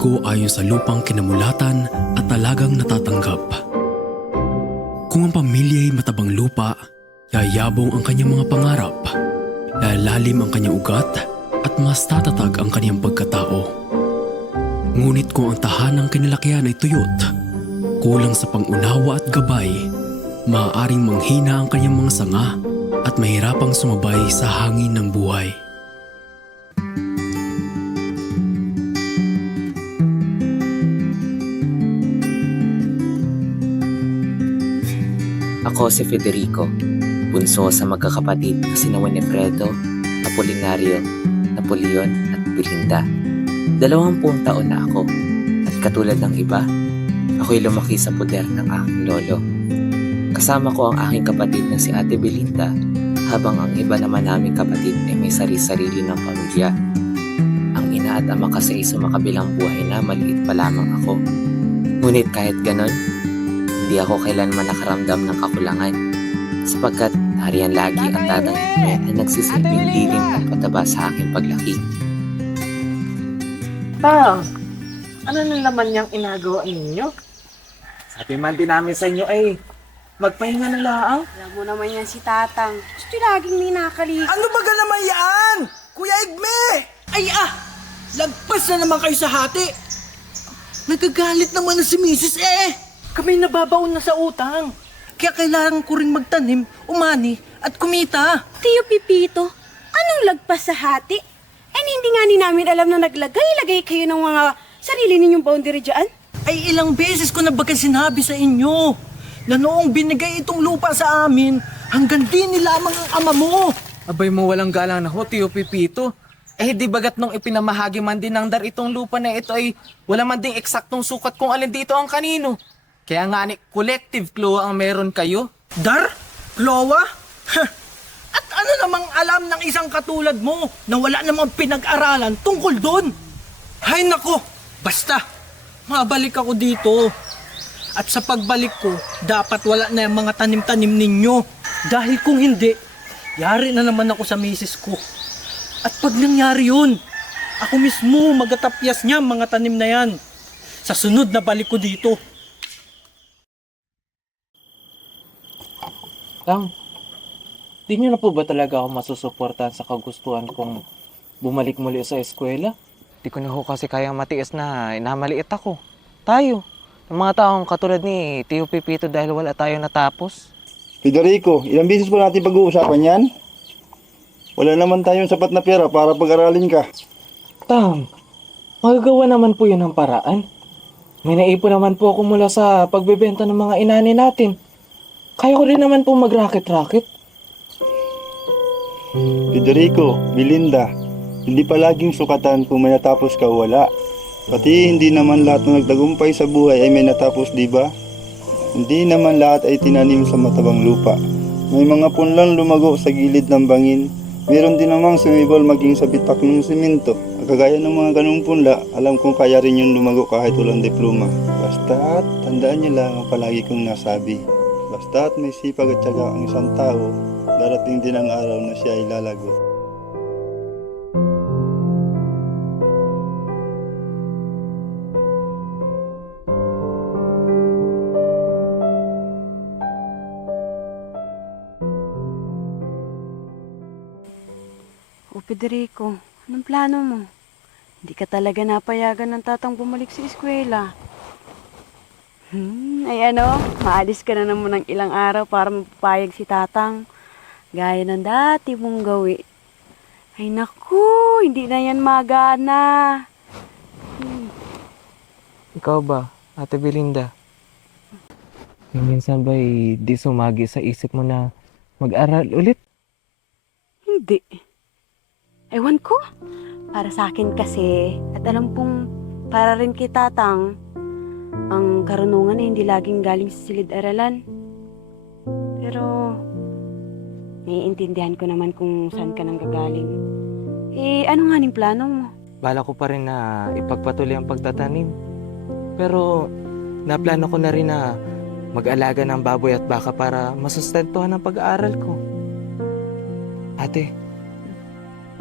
itago ayon sa lupang kinamulatan at talagang natatanggap. Kung ang pamilya ay matabang lupa, yayabong ang kanyang mga pangarap, lalalim ang kanyang ugat at mas tatatag ang kanyang pagkatao. Ngunit kung ang tahanang kinalakihan ay tuyot, kulang sa pangunawa at gabay, maaaring manghina ang kanyang mga sanga at mahirapang sumabay sa hangin ng buhay. Ako si Federico, bunso sa magkakapatid na sina Winifredo, Apolinario, Napoleon at Belinda. 20 taon na ako at katulad ng iba, ako'y lumaki sa poder ng aking lolo. Kasama ko ang aking kapatid na si Ate Belinda habang ang iba naman naming kapatid ay may sarili-sarili ng pamilya. Ang ina at ama kasi ay sumakabilang buhay na maliit pa lamang ako. Ngunit kahit ganon, hindi ako kailanman nakaramdam ng kakulangan sapagkat hariyan lagi ang tatang ina na nagsisilbing lilim at pataba sa aking paglaki. Tang, ano na naman niyang inagawa ninyo? Sabi man din namin sa inyo ay magpahinga na laang. Alam mo naman yan si Tatang. Gusto laging may nakaligo. Ano ba naman yan? Kuya Igme! Ay lagpas na naman kayo sa hati. Nagagalit naman na si Mrs. Kami nababaon na sa utang. Kaya kailangan ko rin magtanim, umani at kumita. Tiyo Pipito, anong lagpas sa hati? Hindi nga ni namin alam na naglagay-lagay kayo ng mga sarili ninyong boundary dyan. Ay ilang beses ko na baga sinabi sa inyo na noong binigay itong lupa sa amin, hanggang din lamang ang ama mo. Abay mo walang galang na ho, Tiyo Pipito. Di bagat nung ipinamahagi man din ng dar itong lupa na ito ay wala man ding eksaktong sukat kung alin dito ang kanino. Kaya nga ni collective clue ang meron kayo. Dar? Klowa? At ano namang alam ng isang katulad mo na wala namang pinag-aralan tungkol doon? Hay nako, basta, mabalik ako dito. At sa pagbalik ko, dapat wala na yung mga tanim-tanim ninyo. Dahil kung hindi, yari na naman ako sa misis ko. At pag nangyari yun, ako mismo magatapyas niya mga tanim na yan. Sa sunod na balik ko dito. Tang, di niyo na po ba talaga ako masusuportahan sa kagustuhan kung bumalik muli sa eskwela? Di ko na ho kasi kayang matiis na inamaliit ako. Tayo, ng mga taong katulad ni Tio Pipito dahil wala tayo natapos. Federico, ilang beses po natin pag-uusapan yan? Wala naman tayong sapat na pera para pag-aralin ka. Tang, magagawa naman po yun ng paraan. May naipon naman po ako mula sa pagbebenta ng mga inani natin. Kaya ko rin naman po mag-racket-racket. Federico, Belinda, hindi palaging sukatan kung may natapos ka o wala. Pati hindi naman lahat ng nagtagumpay sa buhay ay may natapos, di ba? Hindi naman lahat ay tinanim sa matabang lupa. May mga punlang lumago sa gilid ng bangin. Meron din namang sumibol maging sa bitak ng simento. Kagaya ng mga ganung punla, alam kong kaya rin yung lumago kahit walang diploma. Basta't tandaan niyo lang ang palagi kong nasabi. Basta't may sipag at tiyaga ang isang tao, darating din ang araw na siya ay lalago. O Federico, anong plano mo? Hindi ka talaga napayagan ng tatang bumalik sa eskwela. Maalis ka na naman ng ilang araw para mapapayag si tatang. Gaya ng dati mong gawi. Ay naku, hindi na yan magana. Ikaw ba, Ate Belinda? Minsan ba'y di sumagi sa isip mo na mag-aral ulit? Hindi. Ewan ko. Para sa akin kasi, at alam kong para rin kay tatang, ang karunungan ay hindi laging galing sa silid-aralan. Pero, naiintindihan ko naman kung saan ka nang gagaling. Ano nga ning plano mo? Bala ko pa rin na ipagpatuloy ang pagtatanim. Pero, naplano ko na rin na mag-alaga ng baboy at baka para masustentuhan ang pag-aaral ko. Ate,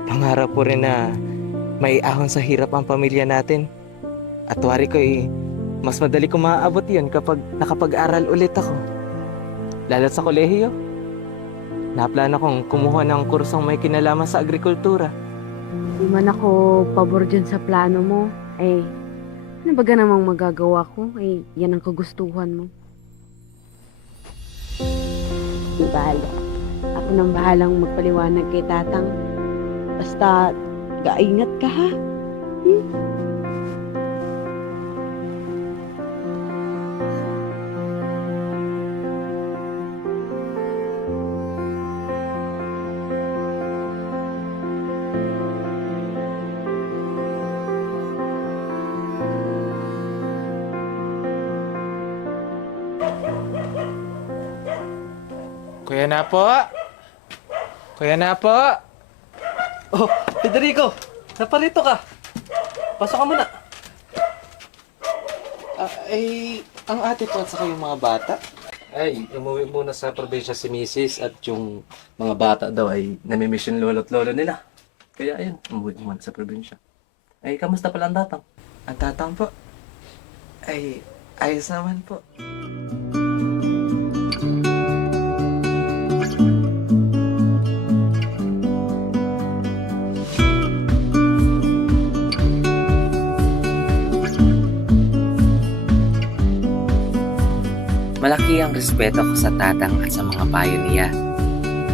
pangarap ko rin na maiahon sa hirap ang pamilya natin At wari ko mas madali ko maaabot yun kapag nakapag-aral ulit ako. Lalo't sa kolehiyo. Naplano kong kumuha ng kursong may kinalaman sa agrikultura. Di man ako pabor dyan sa plano mo. Ano ba namang magagawa ko? Yan ang kagustuhan mo. Di bahala. Ako nang bahalang magpaliwanag kay Tatang. Basta, gaingat ka ha. Kuya na po! Kuya na po! Oh, Federico, naparito ka. Pasok ka muna. Ang ate po at saka yung mga bata. Ay, umuwi muna sa probinsya si Mrs. at yung mga bata daw ay namimiss yung lolo't lolo nila. Kaya ayun, umuwi muna sa probinsya. Ay, kamusta pala ang datang? Ang tatang po. Ayos naman po. Malaki ang respeto ko sa tatang at sa mga payo niya.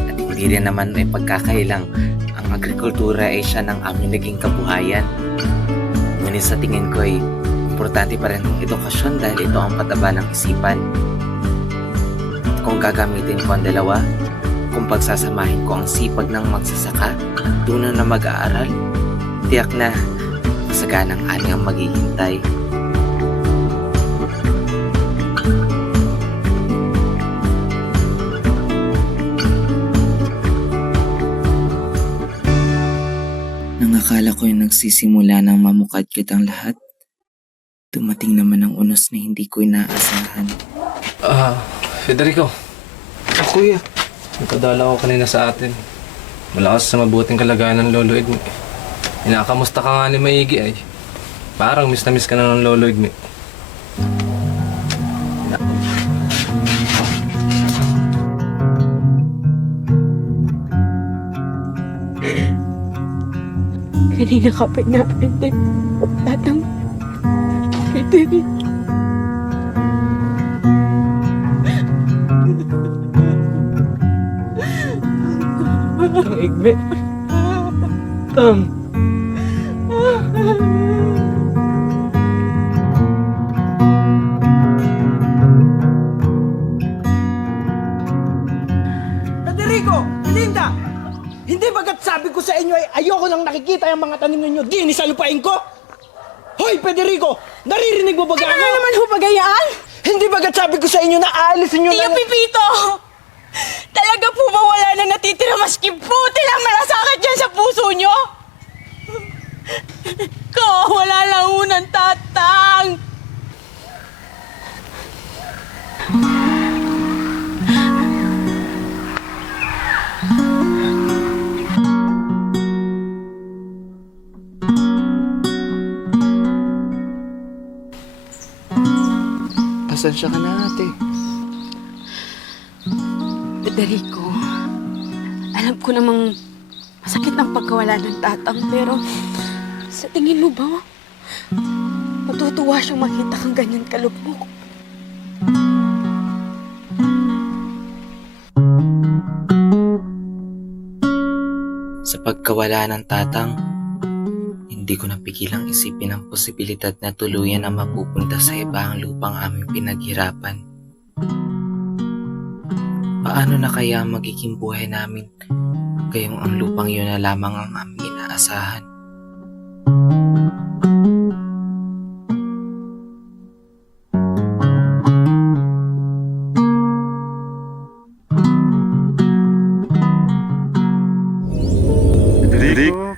At hindi rin naman may pagkakailang ang agrikultura ay siya ng aming naging kabuhayan. Ngunit sa tingin ko ay importante pa rin ang edukasyon dahil ito ang pataba ng isipan. At kung gagamitin ko ang dalawa, kung pagsasamahin ko ang sipag ng magsasaka at tunay na mag-aaral, tiyak na masaganang ani ang maghihintay. Nang akala ko yung nagsisimula ng mamukad kitang lahat, dumating naman ang unos na hindi ko inaasahan. Federico. Kuya. Nagpadala ko kanina sa atin. Malakas sa mabuting kalagayan ng Lolo Igme. Inakamusta ka nga ni Maigi ay. Parang miss na miss ka na ng Lolo Igme. Kanina ka pa napindin. Tatang, pwede. Ang igme. Tang. Federico, Linda! Hindi bagat sabi ko sa inyo ay ayoko nang nakikita yung mga tanim ninyo din sa lupain ko? Hoy, Federico! Naririnig mo ba ako? Ano naman ho bagayaan? Hindi bagat sabi ko sa inyo na aalisin nyo Tiyo na... Pipito! Talaga po ba wala na natitira maski puti lang malasakit dyan sa puso nyo? Wala lang unang tatang! Pasensya ka na ate. Federico, alam ko namang masakit ang pagkawala ng tatang, pero sa tingin mo ba, matutuwa siyang makita kang ganyan kalugmok? Sa pagkawala ng tatang, hindi ko napigilang isipin ang posibilidad na tuluyan na mapupunta sa iba ang lupang aming pinaghirapan. Paano na kaya ang magiging buhay namin gayong ang lupang yun na lamang ang aming inaasahan?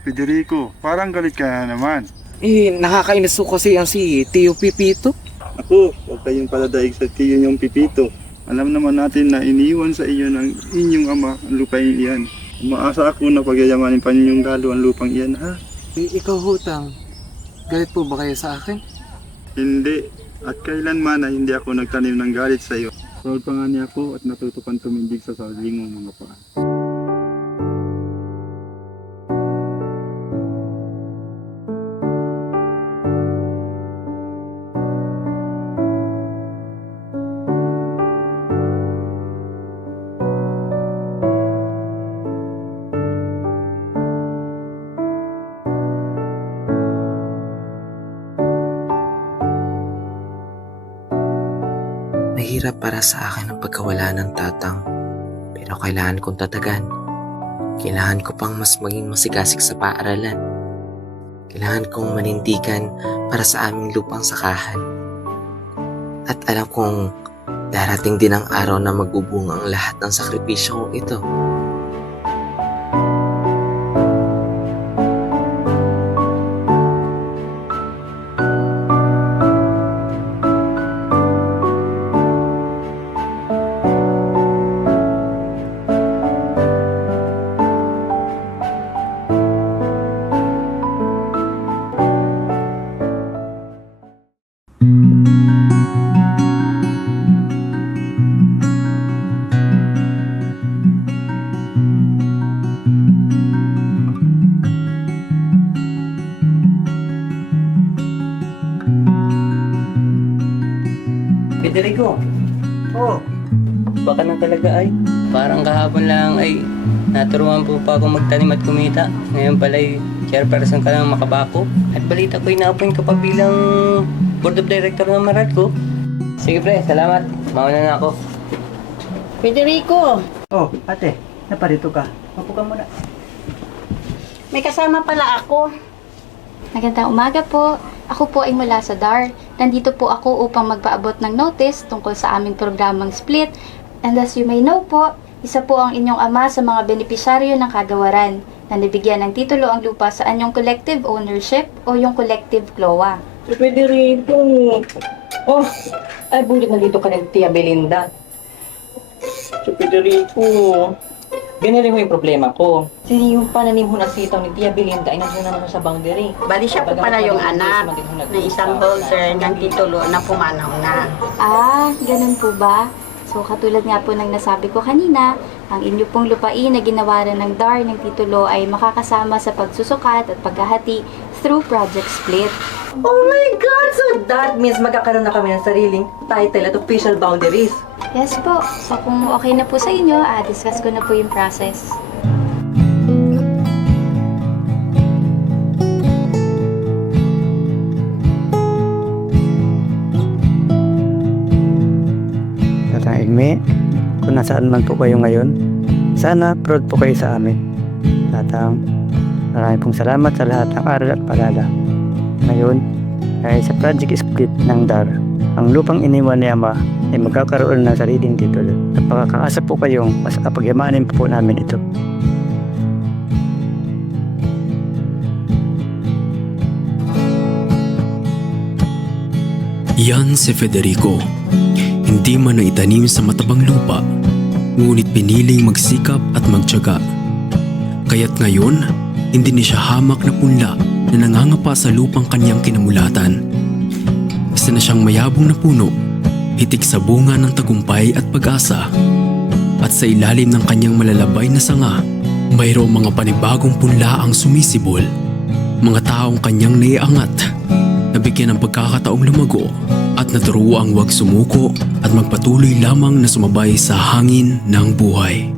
Federico, parang galit ka na naman. Nakakainis ko kasi ang si Tio Pipito. Ako, huwag kayong paladaig sa tiyo yung Pipito. Alam naman natin na iniwan sa iyo ng inyong ama ang lupain iyan. Umaasa ako na pagyayamanin pa ninyong lalo ang lupang iyan, ha? Ikaw hutang, galit po ba kayo sa akin? Hindi. At kailanman ay hindi ako nagtanim ng galit sa iyo. Proud pa nga niya ako at natuto kang tumindig sa sarili mong mga paa. Mahirap para sa akin ang pagkawala ng tatang, pero kailangan kong tatagan. Kailangan ko pang mas maging masigasig sa paaralan. Kailangan kong manindigan para sa aming lupang sakahan. At alam kong darating din ang araw na magbubunga ang lahat ng sakripisyo kong ito. Federico. Oh. Baka na talaga ay. Parang kahapon lang ay naturuan po pa ako magtanim at kumita. Ngayon pala ay chairperson ka lang makabako. At balita ko'y na-appoint ka pa bilang board of director ng Meralco. Sige pre, salamat. Mauna na ako. Federico, Oh, ate, naparito ka. Mapo ka muna. may kasama pala ako. Magandang umaga po. Ako po ay mula sa DAR. Nandito po ako upang magpaabot ng notice tungkol sa aming programang Split. And as you may know po, isa po ang inyong ama sa mga benepisyaryo ng kagawaran na nabigyan ng titulo ang lupa sa anyong collective ownership o yung collective CLOA. Federico. Oh, ay bulit na dito ka ng Tia Belinda. Federico. Binili mo yung problema ko. Kasi yung pananim ho na sitaw ni Tia Belinda ay nandun na naman sa boundary. Bali siya po pala yung anak ng isang holder ng titulo na pumanaw na. Ah, ganun po ba? So katulad nga po ng nasabi ko kanina, ang inyo pong lupain na ginawaran ng DAR ng titulo ay makakasama sa pagsusukat at paghahati through Project Split. Oh my God! So that means magkakaroon na kami ng sariling title at official boundaries. Yes po. So kung okay na po sa inyo, discuss ko na po yung process. Tatang Igme, kung nasaan man po kayo ngayon, sana proud po kayo sa amin. Tatang, maraming pong salamat sa lahat ng aral at paalala. Ngayon, dahil sa Project Split ng DAR, ang lupang iniwan ni Ama ay magkakaroon ng sariling titulo at pakakaasa po kayong mas kapagyamanin po namin ito. Yan si Federico. Hindi man naitanim sa matabang lupa, ngunit piniling magsikap at magtiyaga. Kaya't ngayon, hindi niya siya hamak na punla na nangangapa sa lupang kanyang kinamulatan. Isa na siyang mayabong na puno, hitik sa bunga ng tagumpay at pag-asa. At sa ilalim ng kanyang malalabay na sanga, mayroong mga panibagong punla ang sumisibol. Mga taong kanyang naiangat, nabigyan ng pagkakataong lumago at naturuang huwag sumuko at magpatuloy lamang na sumabay sa hangin ng buhay.